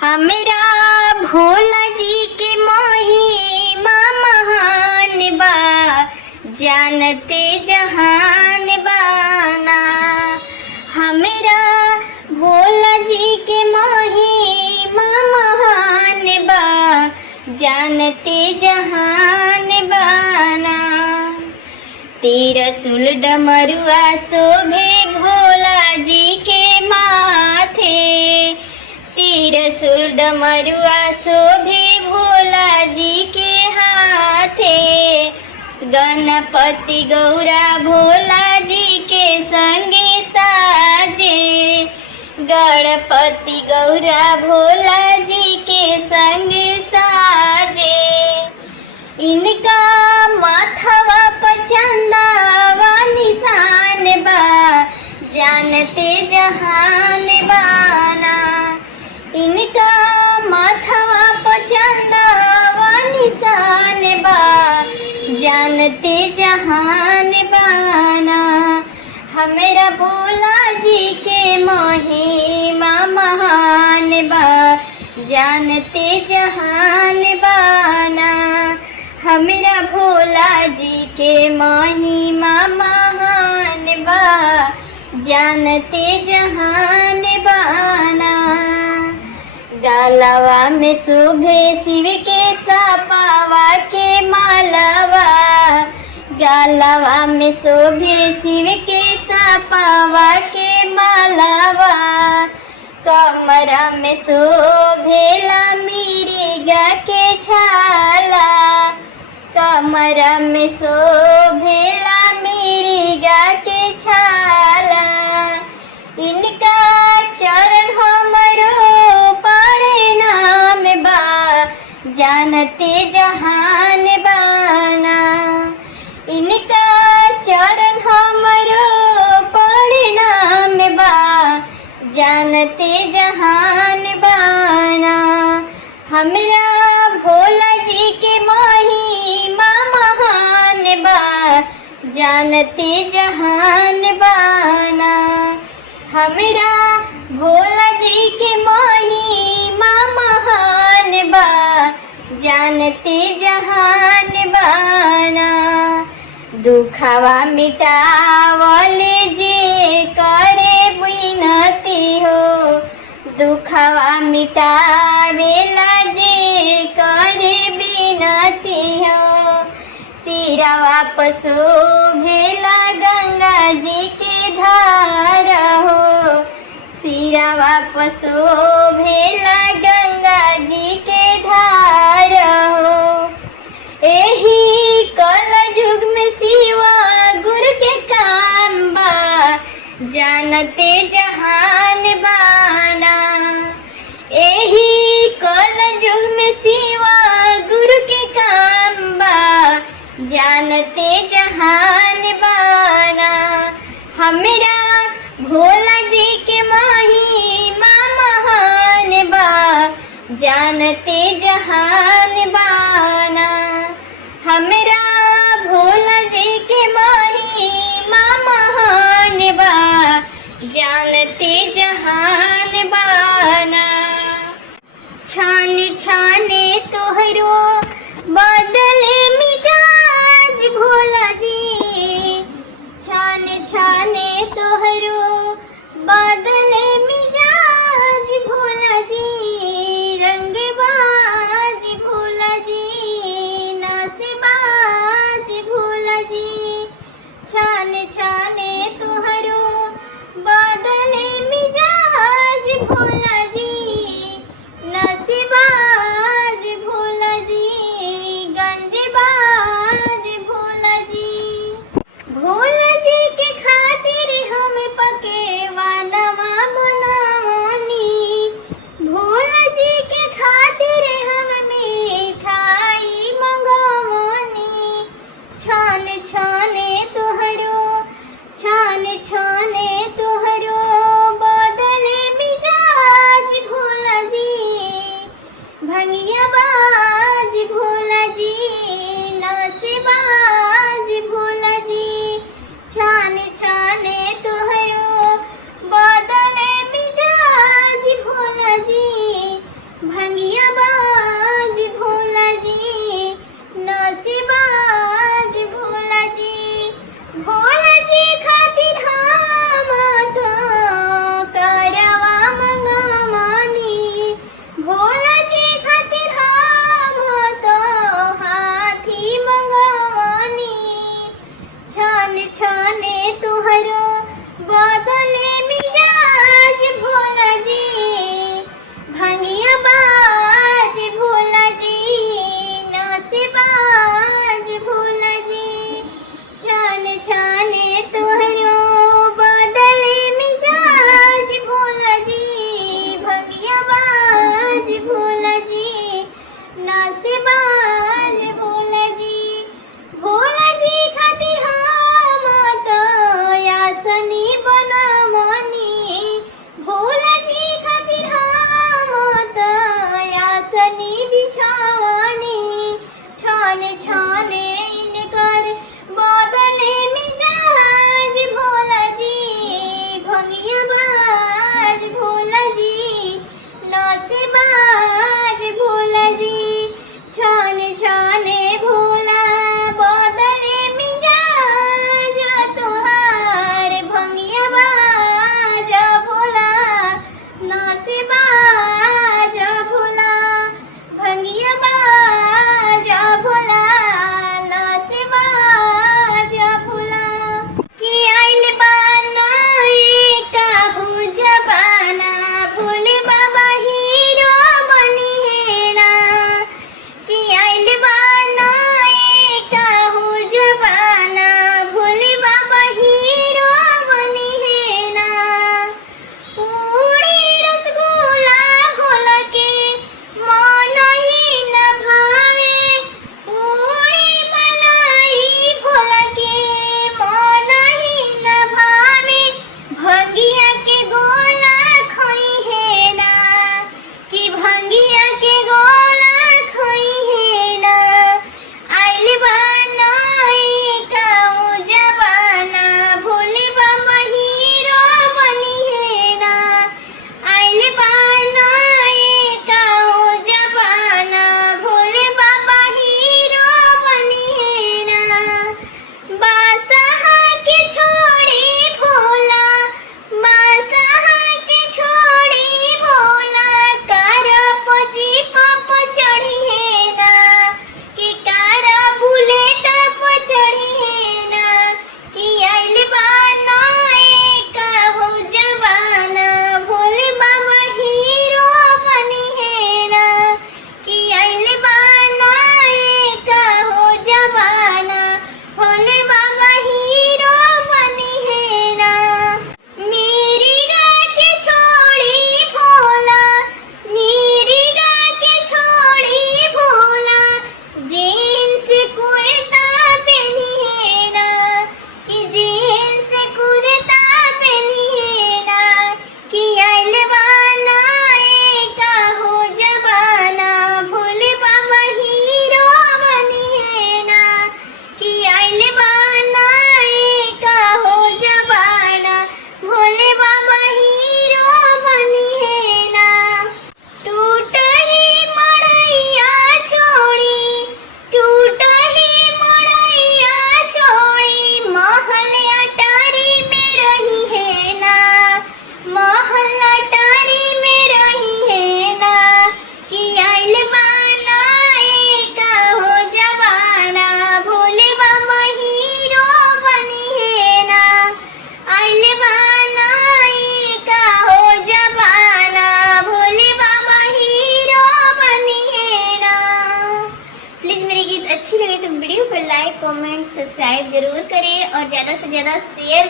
हमरा भोला जी के महिमा महान बा, जानते जहान बाना। हमरा भोला जी के महिमा महान बा, जानते जहान बाना। तिरसुल डमरुआ शोभे भोला जी के माथे, तिरसुल डमरुआ शोभे भोला जी के हाथे। गणपति गौरा भोला जी के संगे साजे, गणपति गौरा भोला जी के संगे साजे। इनका माथवा पर चंदावा निशान बा, जानते जहान बाना। इनका माथवा पर चंदावा निशान बा, जानते जहान बाना। हमरा भोला जी के महिमा महान बा, जानते जहान बाना। हमरा भोला जी के महिमा महान बा, जानते जहान बाना। गालवा में शोभे शिव के सपावा के मालवा, गालवा में शोभे शिव के सपावा के मालवा। कमरा में शोभेला मिर्गा के छाला, कमरा में शोभेला मिर्गा के छाला। इनका चरण हमरो पड़े नाम बा, जानते जहान बाना। इनका चरण हमरो पड़े नाम बा, जानते जहान बाना। हमरा भोला जी के महिमा महान बा, जानते जहान बाना। हमरा भोला जी के महिमा महान बा, जानते जहान बाना। दुखवा मिटावले जे करे बिनती हो, दुखवा मिटावेला जे करे बिनती हो। सिरवा पर शोभेला गंगा जी के धार हो, सिरवा पर शोभेला गंगा जी के धार हो। एही कल युग में शिवा गुरु के काम बा, जानते जहान बाना। एही कल युग में शिवा गुरु के काम बा, जानते जहान बाना। हमरा भोला जी के महिमा महान बा, जानते जहान बाना। हमरा भोला जी के महिमा महान बा, जानते जहान बाना। छाने छाने तोहरो बदले मिजाज भोला जी, छाने छाने तोहरो बदले मिजाज भोला जी। रंगबाज भोला जी, नासेबाज भोला जी। छाने छाने तोहरो बदले मिजाज भोला जी, नसेबाज भोला जी। गंजबाज भोला जी, भोला जी के खातिर हम पकेवानवा बनावनी, भोला जी के खातिर हम मिठाई मंगवनी। छाने छाने तोहरो, छाने छाने तोहरो बदले मिजाज भोला जी। भंगिया बाज भोला जी, नासेबाज भोला जी। छाने छाने तोहरो बदले मिजाज भोला जी, छाने इनकर बदले मिजाज भोला जी भंगिया बाज भोला जी नौसेबाज भोला जी छाने छाने भोला बदले मिजाज तोहार भंगिया बाज भोला नौसेबाज भोला भंगिया बाज भोला नौसेबाज भोला कि आइल बनाए काहू जबाना भोले बाबा हीरो बनी है ना कि आइल बनाए काहू जबाना भोले बाबा हीरो बनी है ना पूरी रसगुल्ला भोला के मन ही न भावे पूरी बनाई भोला के मन ही न भावे भंगिया के गोला खोई है ना कि भंगिया के गोला खोई है ना आइल बनाई काऊ जबाना भोले बाबा हीरो बनी है ना आइल बनाई काऊ जबाना भोले बाबा हीरो बनी है ना बादशाह के छोड़ी भोला बादशाह के छोड़ी भोला कार पजी पप चढ़ी है ना कि कार बुलेट पर चढ़ी है ना कि आइल बनाए काहू जबाना भोले बाबा हीरो बनी है ना कि आइल बनाए काहू जबाना भोले बाबा हीरो बनी है ना मेरी गा के छोड़ी भोला मेरी गा के छोड़ी भोला जींस कुर्ता पहनी है ना कि जींस कुर्ता पहनी है ना कि आइल बनाए काहू जबाना भोले बाबा हीरो बनी है ना कि आइल बनाए काहू जबाना भोले बाबा हीरो बनी है ना टूट ही मड़ैया छोड़ी टूट ही मड़ैया छोड़ी महल अटारी में रही है ना महल अटारी में रही है ना कि आइल बनाए काहू जबाना भोले बाबा हीरो बनी है ना आइल बनाए काहू जबाना भोले बाबा हीरो बनी है ना प्लीज़ मेरी गीत अच्छी लगे तो वीडियो को लाइक कमेंट सब्सक्राइब जरूर करें और ज़्यादा से ज़्यादा शेयर